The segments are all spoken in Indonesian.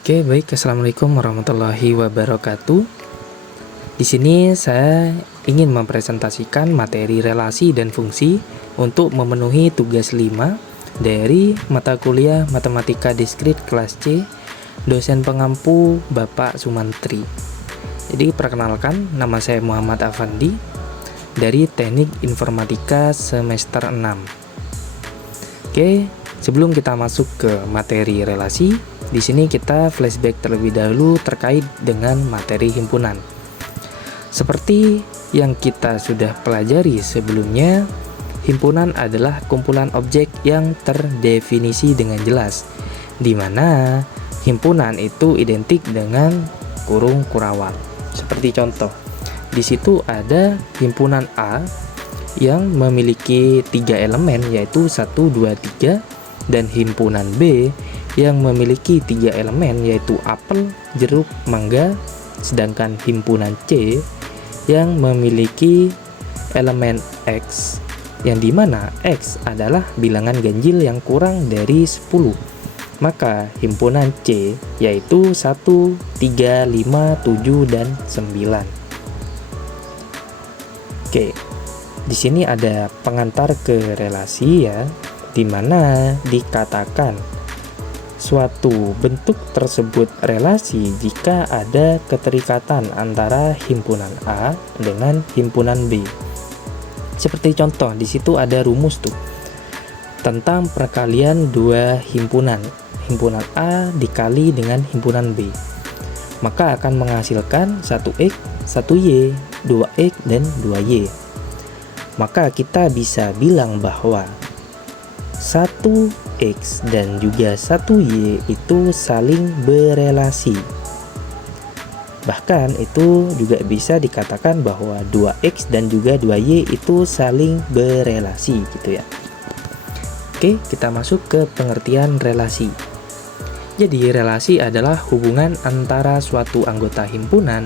Oke, baik. Assalamualaikum warahmatullahi wabarakatuh. Di sini saya ingin mempresentasikan materi relasi dan fungsi untuk memenuhi tugas 5 dari mata kuliah Matematika Diskrit kelas C, dosen pengampu Bapak Sumantri. Jadi perkenalkan, nama saya Muhammad Afandi dari Teknik Informatika semester 6. Oke, sebelum kita masuk ke materi relasi, di sini kita flashback terlebih dahulu terkait dengan materi himpunan. Seperti yang kita sudah pelajari sebelumnya, himpunan adalah kumpulan objek yang terdefinisi dengan jelas, di mana himpunan itu identik dengan kurung kurawal. Seperti contoh, di situ ada himpunan A yang memiliki 3 elemen yaitu 1, 2, 3, dan himpunan B yang memiliki 3 elemen yaitu apel, jeruk, mangga, sedangkan himpunan C yang memiliki elemen X, yang dimana X adalah bilangan ganjil yang kurang dari 10. Maka himpunan C yaitu 1, 3, 5, 7, dan 9. Oke, di sini ada pengantar ke relasi ya, dimana dikatakan suatu bentuk tersebut relasi jika ada keterikatan antara himpunan A dengan himpunan B. Seperti contoh, di situ ada rumus tuh tentang perkalian dua himpunan A dikali dengan himpunan B. Maka akan menghasilkan 1X, 1Y, 2X, dan 2Y. Maka kita bisa bilang bahwa 1X dan juga 1Y itu saling berelasi. Bahkan itu juga bisa dikatakan bahwa 2X dan juga 2Y itu saling berelasi gitu ya. Oke, kita masuk ke pengertian relasi. Jadi relasi adalah hubungan antara suatu anggota himpunan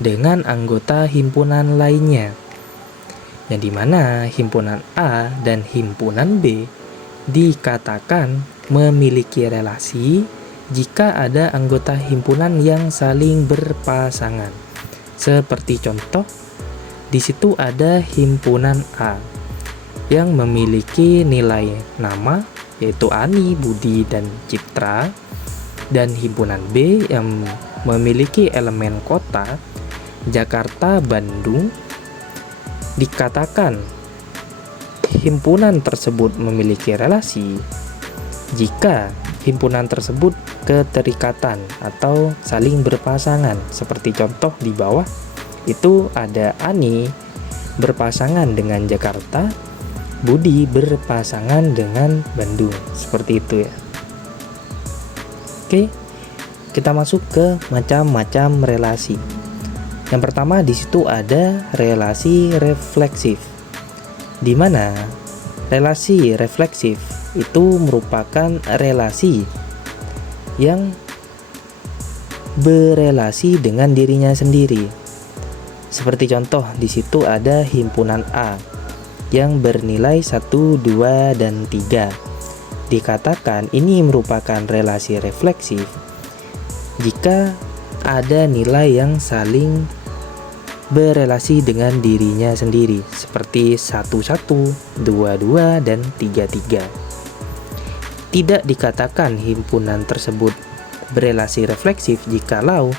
dengan anggota himpunan lainnya, yang dimana himpunan A dan himpunan B dikatakan memiliki relasi jika ada anggota himpunan yang saling berpasangan. Seperti contoh, di situ ada himpunan A yang memiliki nilai nama yaitu Ani, Budi, dan Citra, dan himpunan B yang memiliki elemen kota Jakarta, Bandung. Dikatakan himpunan tersebut memiliki relasi jika himpunan tersebut keterikatan atau saling berpasangan. Seperti contoh di bawah itu ada Ani berpasangan dengan Jakarta, Budi berpasangan dengan Bandung. Seperti itu ya. Oke, kita masuk ke macam-macam relasi. Yang pertama di situ ada relasi refleksif, di mana relasi refleksif itu merupakan relasi yang berelasi dengan dirinya sendiri. Seperti contoh, di situ ada himpunan A yang bernilai 1, 2, dan 3. Dikatakan ini merupakan relasi refleksif jika ada nilai yang saling berelasi dengan dirinya sendiri, seperti 1, 1, 2, 2, dan 3, 3. Tidak dikatakan himpunan tersebut berelasi refleksif jikalau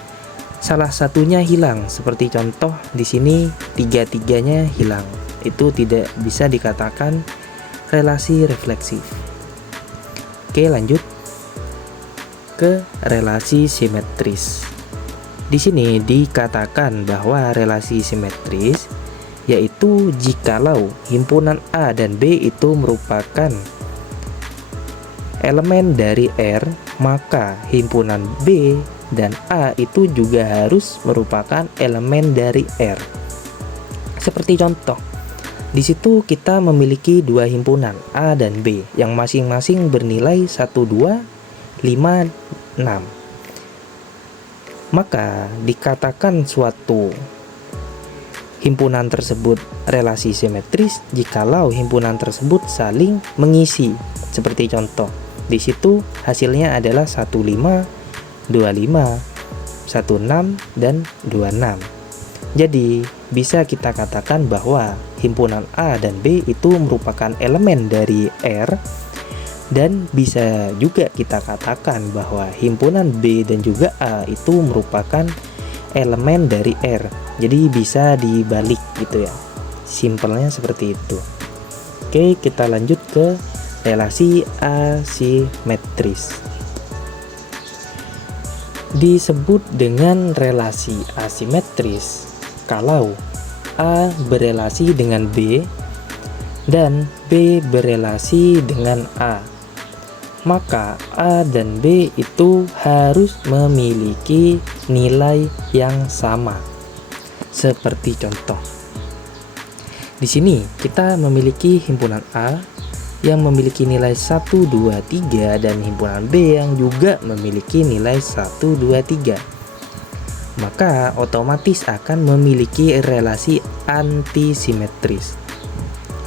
salah satunya hilang, seperti contoh di sini 3-3-nya hilang. Itu tidak bisa dikatakan relasi refleksif. Oke, lanjut ke relasi simetris. Di sini dikatakan bahwa relasi simetris yaitu jikalau himpunan A dan B itu merupakan elemen dari R, maka himpunan B dan A itu juga harus merupakan elemen dari R. Seperti contoh, di situ kita memiliki dua himpunan A dan B yang masing-masing bernilai 1, 2, 5, 6. Maka dikatakan suatu himpunan tersebut relasi simetris jikalau himpunan tersebut saling mengisi. Seperti contoh, di situ hasilnya adalah 1, 5, 25, 16, dan 26. Jadi bisa kita katakan bahwa himpunan A dan B itu merupakan elemen dari R, dan bisa juga kita katakan bahwa himpunan B dan juga A itu merupakan elemen dari R. Jadi bisa dibalik gitu ya. Simpelnya seperti itu. Oke, kita lanjut ke relasi asimetris. Disebut dengan relasi asimetris kalau A berelasi dengan B dan B berelasi dengan A. Maka A dan B itu harus memiliki nilai yang sama. Seperti contoh. Di sini kita memiliki himpunan A yang memiliki nilai 1, 2, 3 dan himpunan B yang juga memiliki nilai 1, 2, 3. Maka otomatis akan memiliki relasi antisimetris.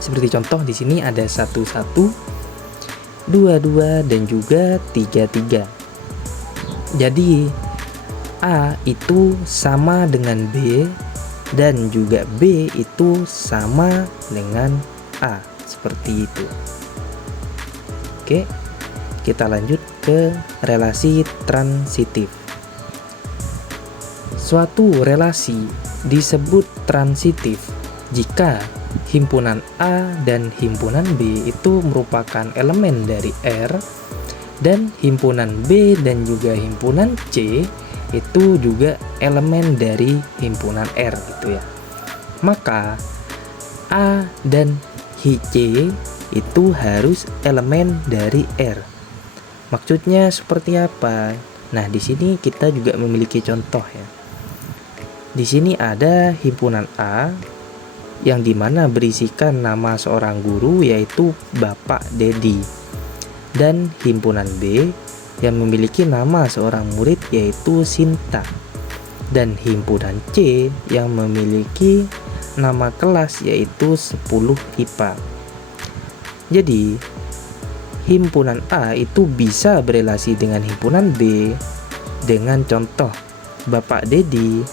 Seperti contoh di sini ada 1, 1, 2, 2 dan juga 3, 3. Jadi A itu sama dengan B dan juga B itu sama dengan A. Seperti itu. Oke, kita lanjut ke relasi transitif. Suatu relasi disebut transitif jika himpunan A dan himpunan B itu merupakan elemen dari R, dan himpunan B dan juga himpunan C itu juga elemen dari himpunan R gitu ya. Maka A dan C itu harus elemen dari R. Maksudnya seperti apa? Nah, di sini kita juga memiliki contoh ya. Di sini ada himpunan A yang dimana berisikan nama seorang guru yaitu Bapak Dedi, dan himpunan B yang memiliki nama seorang murid yaitu Sinta, dan himpunan C yang memiliki nama kelas yaitu 10 IPA. Jadi himpunan A itu bisa berelasi dengan himpunan B dengan contoh Bapak Dedi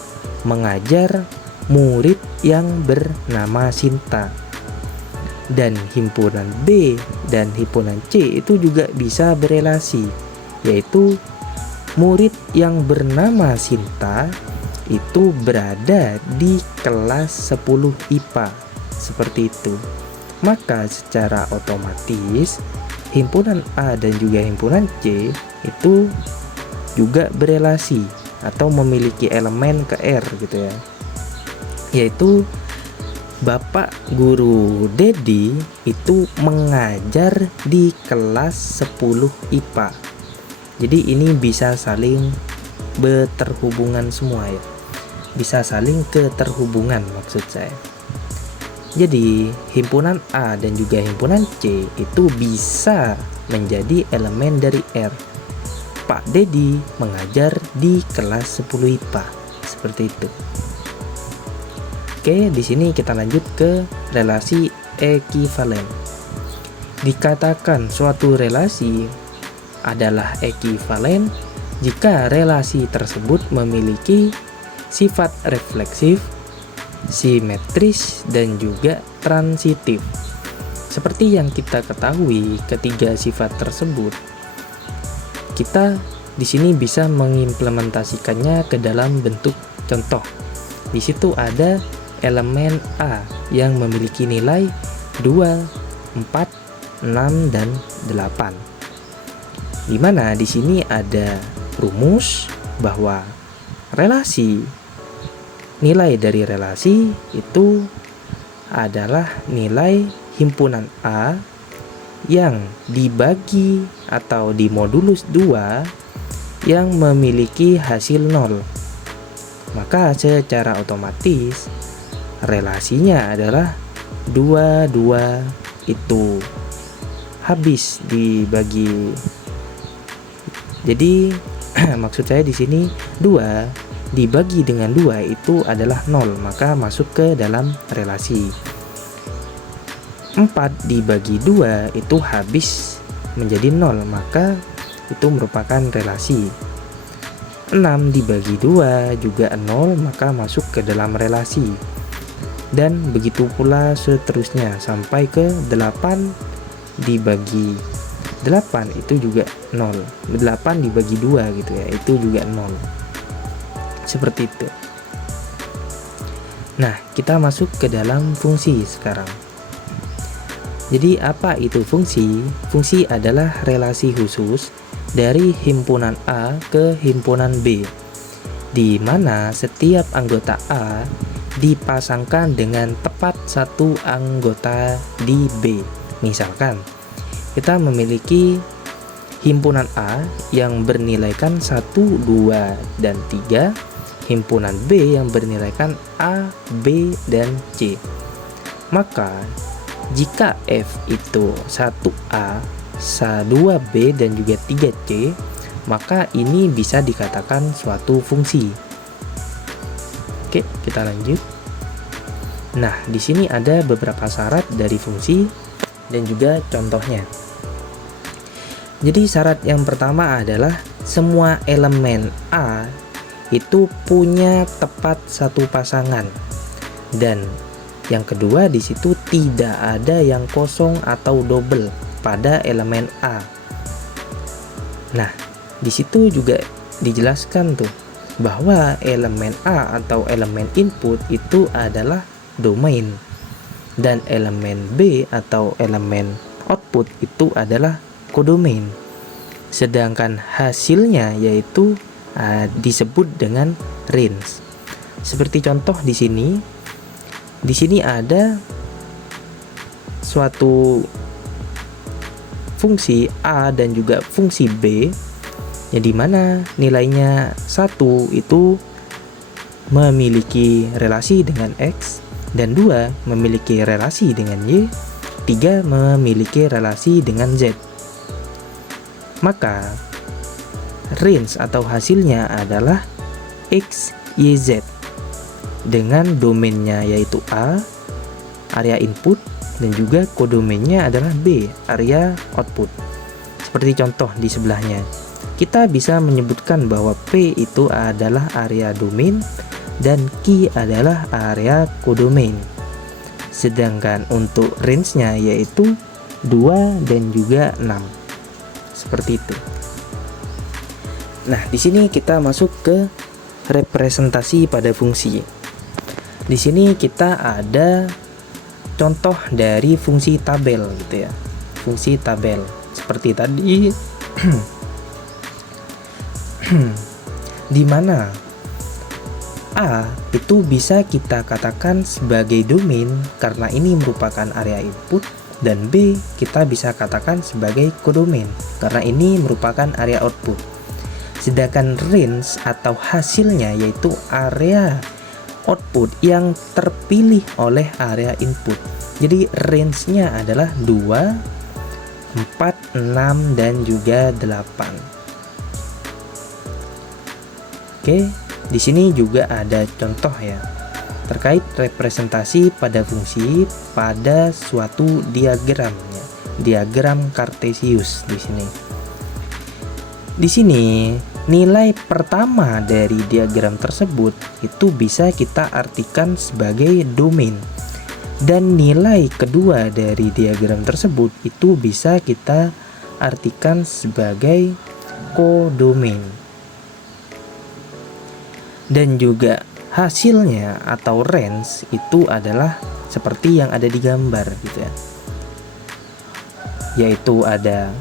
mengajar murid yang bernama Sinta, dan himpunan B dan himpunan C itu juga bisa berelasi, yaitu murid yang bernama Sinta itu berada di kelas 10 IPA. Seperti itu. Maka secara otomatis himpunan A dan juga himpunan C itu juga berelasi atau memiliki elemen ke R gitu ya, yaitu Bapak Guru Dedi itu mengajar di kelas 10 IPA. Jadi ini bisa saling berterhubungan semua ya, bisa saling keterhubungan maksud saya. Jadi himpunan A dan juga himpunan C itu bisa menjadi elemen dari R. Pak Dedi mengajar di kelas 10 IPA. Seperti itu. Oke, di sini kita lanjut ke relasi ekivalen. Dikatakan suatu relasi adalah ekivalen jika relasi tersebut memiliki sifat refleksif, simetris, dan juga transitif. Seperti yang kita ketahui, ketiga sifat tersebut kita di sini bisa mengimplementasikannya ke dalam bentuk contoh. Di situ ada elemen A yang memiliki nilai 2, 4, 6, dan 8. Dimana di sini ada rumus bahwa nilai dari relasi itu adalah nilai himpunan A yang dibagi atau dimodulus 2 yang memiliki hasil 0. Maka secara otomatis relasinya adalah 2, 2 itu habis dibagi. Jadi maksud saya di sini 2 dibagi dengan 2 itu adalah 0, maka masuk ke dalam relasi. 4 dibagi 2 itu habis menjadi 0, maka itu merupakan relasi. 6 dibagi 2 juga 0, maka masuk ke dalam relasi. Dan begitu pula seterusnya sampai ke 8 dibagi 8 itu juga 0. 8 dibagi 2 gitu ya, itu juga 0. Seperti itu. Nah, kita masuk ke dalam fungsi sekarang. Jadi apa itu fungsi? Fungsi adalah relasi khusus dari himpunan A ke himpunan B, di mana setiap anggota A dipasangkan dengan tepat satu anggota di B. Misalkan kita memiliki himpunan A yang bernilaikan 1, 2, dan 3, himpunan B yang bernilaikan A, B, dan C. Maka jika F itu 1A, 2B, dan juga 3C, maka ini bisa dikatakan suatu fungsi. Oke, kita lanjut. Nah, di sini ada beberapa syarat dari fungsi dan juga contohnya. Jadi syarat yang pertama adalah semua elemen A itu punya tepat satu pasangan, dan yang kedua di situ tidak ada yang kosong atau double pada elemen A. Nah, di situ juga dijelaskan tuh bahwa elemen A atau elemen input itu adalah domain, dan elemen B atau elemen output itu adalah kodomain. Sedangkan hasilnya yaitu disebut dengan range. Seperti contoh di sini. Di sini ada suatu fungsi A dan juga fungsi B, yang dimana nilainya 1 itu memiliki relasi dengan X, dan 2 memiliki relasi dengan Y, 3 memiliki relasi dengan Z. Maka range atau hasilnya adalah X, Y, Z dengan domainnya yaitu A, area input, dan juga kodomainnya adalah B, area output. Seperti contoh di sebelahnya, kita bisa menyebutkan bahwa P itu adalah area domain dan Q adalah area kodomain. Sedangkan untuk range-nya yaitu 2 dan juga 6. Seperti itu. Nah, di sini kita masuk ke representasi pada fungsi. Di sini kita ada contoh dari fungsi tabel gitu ya. Fungsi tabel seperti tadi di mana A itu bisa kita katakan sebagai domain karena ini merupakan area input, dan B kita bisa katakan sebagai kodomain karena ini merupakan area output. Sedangkan range atau hasilnya yaitu area output yang terpilih oleh area input. Jadi range-nya adalah 2, 4, 6, dan juga 8. Oke, di sini juga ada contoh ya terkait representasi pada fungsi pada suatu diagram ya. Diagram Cartesius di sini. Di sini nilai pertama dari diagram tersebut itu bisa kita artikan sebagai domain, dan nilai kedua dari diagram tersebut itu bisa kita artikan sebagai kodomain. Dan juga hasilnya atau range itu adalah seperti yang ada di gambar gitu ya, yaitu ada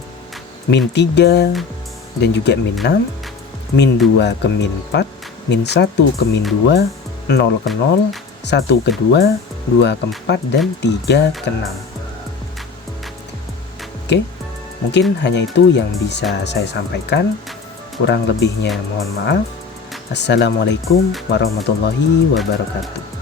min 3 dan juga min 6, min 2 ke min 4, min 1 ke min 2, 0 ke 0, 1 ke 2, 2 ke 4, dan 3 ke 6. Oke, mungkin hanya itu yang bisa saya sampaikan. Kurang lebihnya mohon maaf. Assalamualaikum warahmatullahi wabarakatuh.